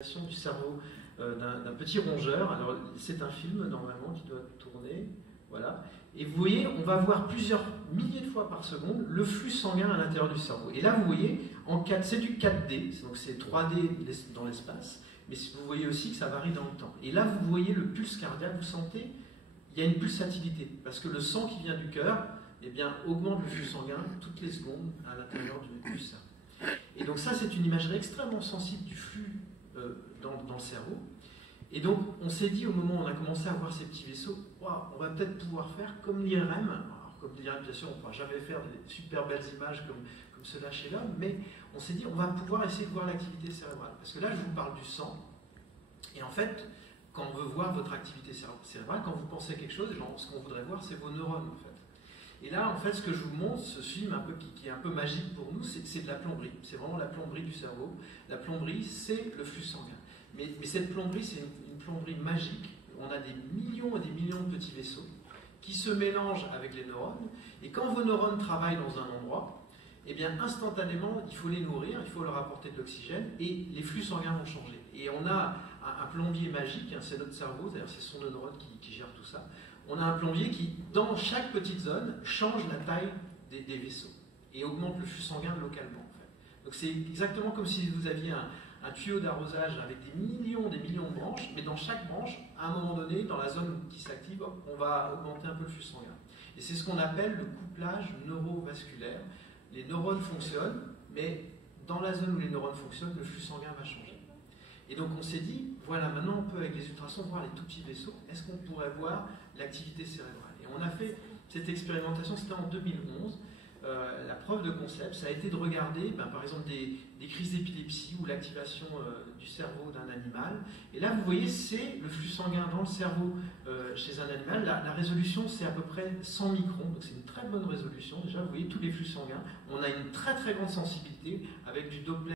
Du cerveau d'un petit rongeur. Alors c'est un film normalement qui doit tourner, voilà. Et vous voyez, on va voir plusieurs milliers de fois par seconde le flux sanguin à l'intérieur du cerveau. Et là vous voyez, c'est du 4D, donc c'est 3D dans l'espace, mais vous voyez aussi que ça varie dans le temps. Et là vous voyez le pulse cardiaque, vous sentez, il y a une pulsatilité, parce que le sang qui vient du cœur, eh bien, augmente le flux sanguin toutes les secondes à l'intérieur du cerveau. Et donc ça c'est une imagerie extrêmement sensible du flux dans le cerveau. Et donc, on s'est dit au moment où on a commencé à voir ces petits vaisseaux, wow, on va peut-être pouvoir faire comme l'IRM. Alors, comme l'IRM, bien sûr, on ne pourra jamais faire des super belles images comme cela chez l'homme, mais on s'est dit, on va pouvoir essayer de voir l'activité cérébrale. Parce que là, je vous parle du sang. Et en fait, quand on veut voir votre activité cérébrale, quand vous pensez à quelque chose, ce qu'on voudrait voir, c'est vos neurones, en fait. Et là, en fait, ce que je vous montre, ce film un peu, qui est un peu magique pour nous, c'est de la plomberie. C'est vraiment la plomberie du cerveau. La plomberie, c'est le flux sanguin. Mais cette plomberie, c'est une plomberie magique. On a des millions et des millions de petits vaisseaux qui se mélangent avec les neurones. Et quand vos neurones travaillent dans un endroit, eh bien, instantanément, il faut les nourrir, il faut leur apporter de l'oxygène, et les flux sanguins vont changer. Et on a un plombier magique, hein, c'est notre cerveau, d'ailleurs c'est son neurone qui gère tout ça. On a un plombier qui, dans chaque petite zone, change la taille des vaisseaux et augmente le flux sanguin localement. En fait. Donc c'est exactement comme si vous aviez un tuyau d'arrosage avec des millions de branches, mais dans chaque branche, à un moment donné, dans la zone qui s'active, on va augmenter un peu le flux sanguin. Et c'est ce qu'on appelle le couplage neurovasculaire. Les neurones fonctionnent, mais dans la zone où les neurones fonctionnent, le flux sanguin va changer. Et donc on s'est dit, voilà, maintenant on peut avec les ultrasons voir les tout petits vaisseaux, est-ce qu'on pourrait voir l'activité cérébrale? Et on a fait cette expérimentation, c'était en 2011. La preuve de concept, ça a été de regarder, par exemple, des crises d'épilepsie ou l'activation du cerveau d'un animal. Et là, vous voyez, c'est le flux sanguin dans le cerveau chez un animal. La résolution, c'est à peu près 100 microns, donc c'est une très bonne résolution. Déjà, vous voyez tous les flux sanguins. On a une très très grande sensibilité avec du Doppler.